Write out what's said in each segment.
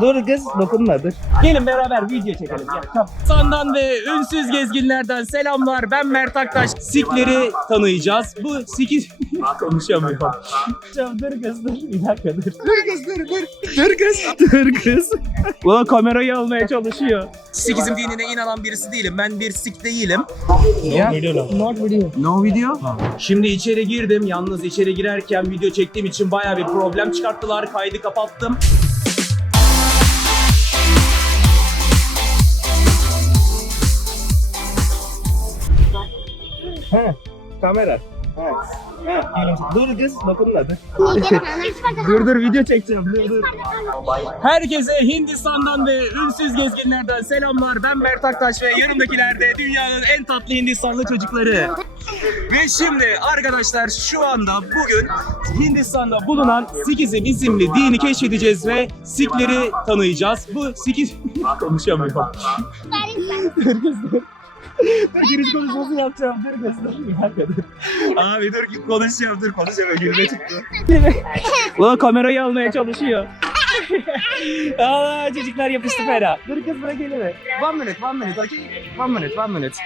Dur kız dokunma dur. Gelin beraber video çekelim. Gel, tamam. Sandan ve ünsüz gezginlerden selamlar. Ben Mert Aktaş. Sikleri tanıyacağız. Bu siki... Konuşamıyorum. Dur kız dur. Bir dakika dur. Dur kız dur dur. Dur kız. Dur kız. Ulan kamerayı almaya çalışıyor. Sikizm dinine inanan birisi değilim. Ben bir sik değilim. Ya. Not video. No video. Şimdi içeri girdim. Yalnız içeri girerken video çektiğim için bayağı bir problem çıkarttılar. Kaydı kapattım. He, kamera. Dur kız. Dur dur video çekeceğim. Dur dur. Herkese Hindistan'dan ve ünsüz gezginlerden selamlar. Ben Mert Aktaş ve yanımdakiler de dünyanın en tatlı Hindistanlı çocukları. Ve şimdi arkadaşlar şu anda bugün Hindistan'da bulunan Sikizm isimli dini keşfedeceğiz ve Sikleri tanıyacağız. Bu Sikiz... Konuşamıyorum. Dur kız dur. Dur giriş konuşması yapacağım. Dur dur. Abi dur konuşacağım dur konuşamıyorum. Gülme çıktı. Ulan kamerayı almaya çalışıyor. Aa çocuklar yapıştı fena. Dur kız bırak elimi. One minute, one minute, okay? One minute, one minute.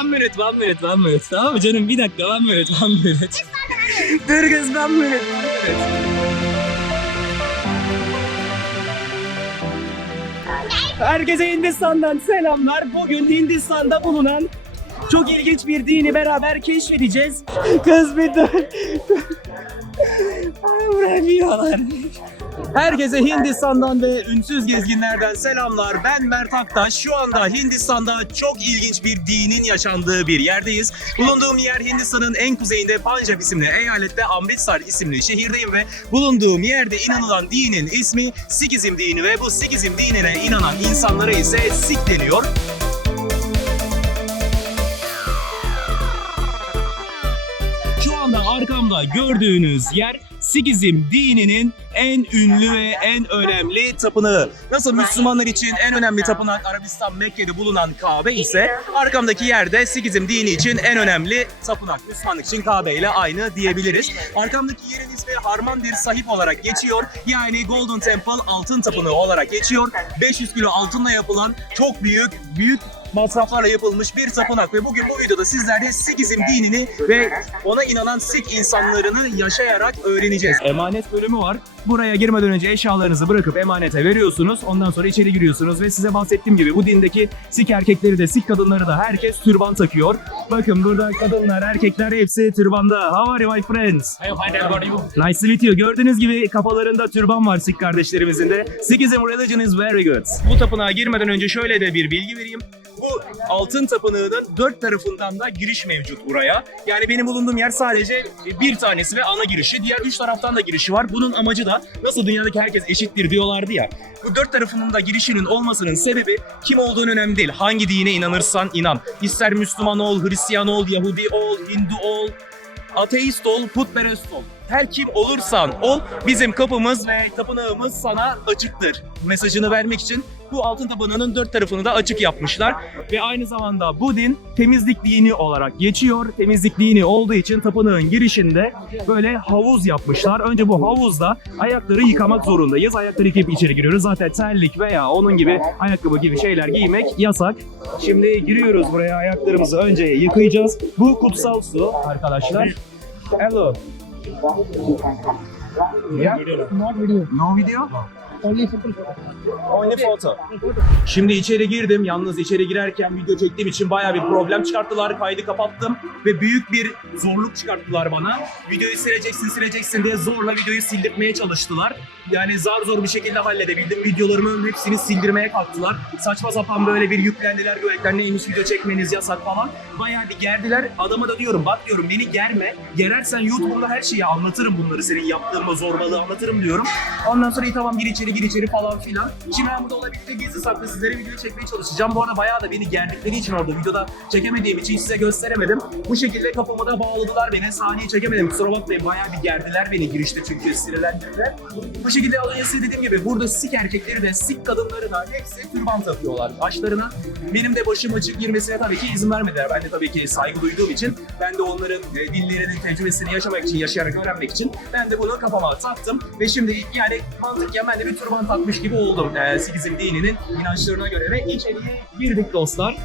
One minute, one minute, one minute. Tamam mı canım? Bir dakika, one minute, one minute. Dur kız, one minute, one minute. Herkese Hindistan'dan selamlar. Bugün Hindistan'da bulunan çok ilginç bir dini beraber keşfedeceğiz. Kız bir dur. Ay, Bırakıyorlar. Herkese Hindistan'dan ve ünsüz gezginlerden selamlar. Ben Mert Aktaş. Şu anda Hindistan'da çok ilginç bir dinin yaşandığı bir yerdeyiz. Bulunduğum yer Hindistan'ın en kuzeyinde Punjab isimli eyalette Amritsar isimli şehirdeyim ve bulunduğum yerde inanılan dinin ismi Sikizm dini ve bu Sikizm dinine inanan insanlara ise Sik deniyor. Arkamda gördüğünüz yer Sikizm dininin en ünlü ve en önemli tapınağı. Nasıl Müslümanlar için en önemli tapınak Arabistan Mekke'de bulunan Kabe ise arkamdaki yerde Sikizm dini için en önemli tapınak. Müslümanlık için Kabe ile aynı diyebiliriz. Arkamdaki yerin ismi Harmandir Sahip olarak geçiyor. Yani Golden Temple altın tapınağı olarak geçiyor. 500 kilo altınla yapılan çok büyük büyük masraflarla yapılmış bir tapınak ve bugün bu videoda sizlerle Sikizm dinini ve ona inanan Sik insanlarını yaşayarak öğreneceğiz. Emanet bölümü var. Buraya girmeden önce eşyalarınızı bırakıp emanete veriyorsunuz. Ondan sonra içeri giriyorsunuz ve size bahsettiğim gibi bu dindeki Sik erkekleri de Sik kadınları da herkes türban takıyor. Bakın burada kadınlar, erkekler hepsi türbanda. How are you my friends? Nice to meet you. Gördüğünüz gibi kafalarında türban var Sik kardeşlerimizin de. Sikhism religion is very good. Bu tapınağa girmeden önce şöyle de bir bilgi vereyim. Bu altın tapınağının dört tarafından da giriş mevcut buraya. Yani benim bulunduğum yer sadece bir tanesi ve ana girişi. Diğer üç taraftan da girişi var. Bunun amacı da nasıl dünyadaki herkes eşittir diyorlardı ya. Bu dört tarafının da girişinin olmasının sebebi kim olduğun önemli değil. Hangi dine inanırsan inan. İster Müslüman ol, Hristiyan ol, Yahudi ol, Hindu ol, ateist ol, putperest ol. Her kim olursan ol bizim kapımız ve tapınağımız sana açıktır. Mesajını vermek için bu altın tapınağının dört tarafını da açık yapmışlar. Ve aynı zamanda bu din temizlik dini olarak geçiyor. Temizlik dini olduğu için tapınağın girişinde böyle havuz yapmışlar. Önce bu havuzda ayakları yıkamak zorundayız. Ayakları yıkayıp içeri giriyoruz. Zaten terlik veya onun gibi ayakkabı gibi şeyler giymek yasak. Şimdi giriyoruz buraya ayaklarımızı önce yıkayacağız. Bu kutsal su arkadaşlar. Hello. Yeah. Not video. No video? Only photo. Only photo. Şimdi içeri girdim. Yalnız içeri girerken video çektiğim için bayağı bir problem çıkarttılar. Kaydı kapattım ve büyük bir zorluk çıkarttılar bana. Videoyu sileceksin sileceksin diye zorla videoyu sildirmeye çalıştılar. Yani zar zor bir şekilde halledebildim. Videolarımın hepsini sildirmeye kalktılar. Saçma sapan böyle bir yüklendiler. Görekler neymiş video çekmeniz yasak falan. Bayağı bir gerdiler. Adama da diyorum bak diyorum beni germe. Gerersen YouTube'da her şeyi anlatırım bunları. Senin yaptığın zorbalığı anlatırım diyorum. Ondan sonra iyi tamam gir içeri gir içeri falan filan. Şimdi ben burada olabildiğince gizli saklı sizlere video çekmeye çalışacağım. Bu arada bayağı da beni gerdikleri için orada videoda çekemediğim için size gösteremedim. Bu şekilde kafama da bağladılar beni. Sahneyi çekemedim. Kusura bakmayın bayağı bir gerdiler beni girişte çünkü sinirlendirdiler. Bu şekilde size dediğim gibi burada sik erkekleri de sik kadınları da hepsi türban takıyorlar başlarına. Benim de başım açık girmesine tabii ki izin vermediler. Ben de tabii ki saygı duyduğum için ben de onların e, dillerinin tecrübesini yaşamak için, yaşayarak öğrenmek için ben de bunu kafama taktım ve şimdi yani mantıken ben de bir turban takmış gibi oldum. Ee, Sikizm dininin inançlarına göre ve içeriye girdik dostlar.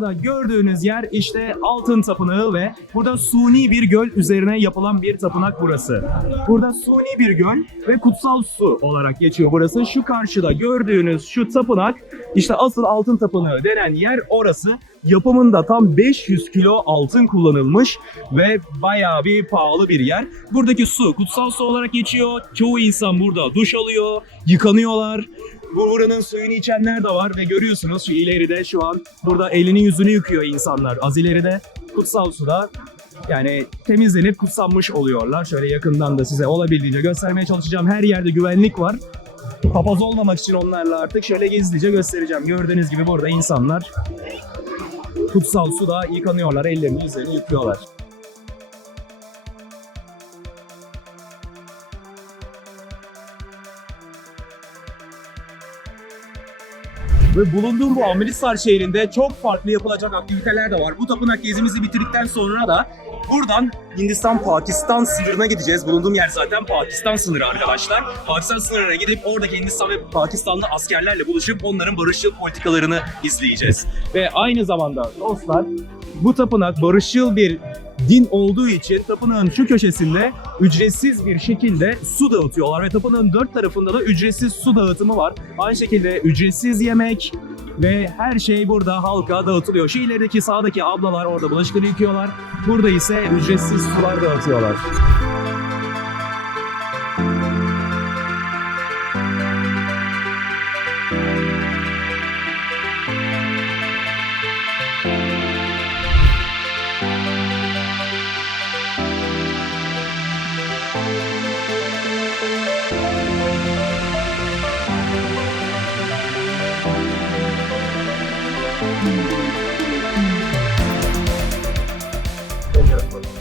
Burada gördüğünüz yer işte altın tapınağı ve burada suni bir göl üzerine yapılan bir tapınak burası. Burada suni bir göl ve kutsal su olarak geçiyor burası. Şu karşıda gördüğünüz şu tapınak işte asıl altın tapınağı denen yer orası. Yapımında tam 500 kilo altın kullanılmış ve bayağı bir pahalı bir yer. Buradaki su kutsal su olarak geçiyor. Çoğu insan burada duş alıyor, yıkanıyorlar. Bu buranın suyunu içenler de var ve görüyorsunuz şu ileride şu an burada elini yüzünü yıkıyor insanlar. Az ileride kutsal suda yani temizlenip kutsanmış oluyorlar. Şöyle yakından da size olabildiğince göstermeye çalışacağım. Her yerde güvenlik var. Papaz olmamak için onlarla artık şöyle gizlice göstereceğim. Gördüğünüz gibi burada insanlar kutsal suda yıkanıyorlar, ellerini yüzlerini yıkıyorlar. Ve bulunduğum bu Amritsar şehrinde çok farklı yapılacak aktiviteler de var. Bu tapınak gezimizi bitirdikten sonra da buradan Hindistan-Pakistan sınırına gideceğiz. Bulunduğum yer zaten Pakistan sınırı arkadaşlar. Pakistan sınırına gidip oradaki Hindistan ve Pakistanlı askerlerle buluşup onların barışçıl politikalarını izleyeceğiz. Ve aynı zamanda dostlar bu tapınak barışçıl bir din olduğu için tapınağın şu köşesinde ücretsiz bir şekilde su dağıtıyorlar ve tapınağın dört tarafında da ücretsiz su dağıtımı var. Aynı şekilde ücretsiz yemek ve her şey burada halka dağıtılıyor. Şu ilerideki sağdaki ablalar orada bulaşıkları yıkıyorlar. Burada ise ücretsiz sular dağıtıyorlar.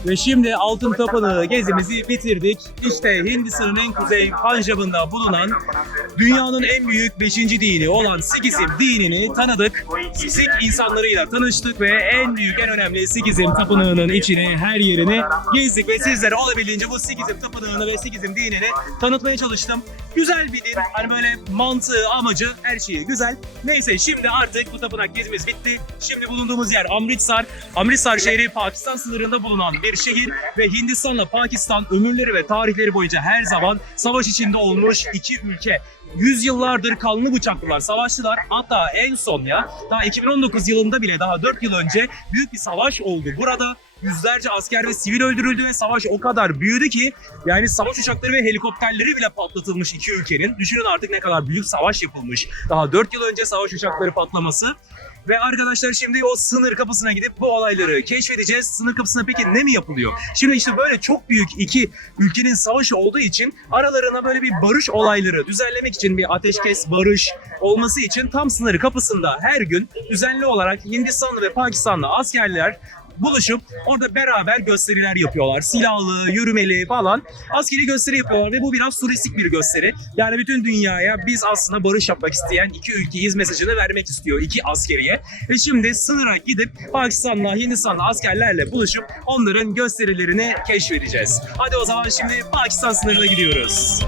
Ve şimdi Altın Tapınağı gezimizi bitirdik. İşte Hindistan'ın en kuzey Punjab'ında bulunan dünyanın en büyük 5. dini olan Sikizm dinini tanıdık. Sik insanlarıyla tanıştık ve en büyük en önemli Sikizm tapınağının içini her yerini gezdik ve sizlere olabildiğince bu Sikizm tapınağını ve Sikizm dinini tanıtmaya çalıştım. Güzel bir din. Hani böyle mantığı, amacı, her şeyi güzel. Neyse şimdi artık bu tapınak gezimiz bitti. Şimdi bulunduğumuz yer Amritsar. Amritsar şehri Pakistan sınırında bulunan bir şehir ve Hindistan'la Pakistan ömürleri ve tarihleri boyunca her zaman savaş içinde olmuş iki ülke. Yüzyıllardır kanlı bıçaklılar, savaştılar. Hatta en son ya, daha 2019 yılında bile daha 4 yıl önce büyük bir savaş oldu. Burada yüzlerce asker ve sivil öldürüldü ve savaş o kadar büyüdü ki yani savaş uçakları ve helikopterleri bile patlatılmış iki ülkenin. Düşünün artık ne kadar büyük savaş yapılmış. Daha 4 yıl önce savaş uçakları patlaması. Ve arkadaşlar şimdi o sınır kapısına gidip bu olayları keşfedeceğiz. Sınır kapısına peki ne mi yapılıyor? Şimdi işte böyle çok büyük iki ülkenin savaşı olduğu için aralarına böyle bir barış olayları düzenlemek için bir ateşkes, barış olması için tam sınır kapısında her gün düzenli olarak Hindistanlı ve Pakistanlı askerler buluşup orada beraber gösteriler yapıyorlar. Silahlı, yürümeli falan askeri gösteri yapıyorlar ve bu biraz turistik bir gösteri. Yani bütün dünyaya biz aslında barış yapmak isteyen iki ülkeyiz mesajını vermek istiyor iki askeriye. Ve şimdi sınıra gidip Pakistan'la, Hindistan'la askerlerle buluşup onların gösterilerini keşfedeceğiz. Hadi o zaman şimdi Pakistan sınırına gidiyoruz.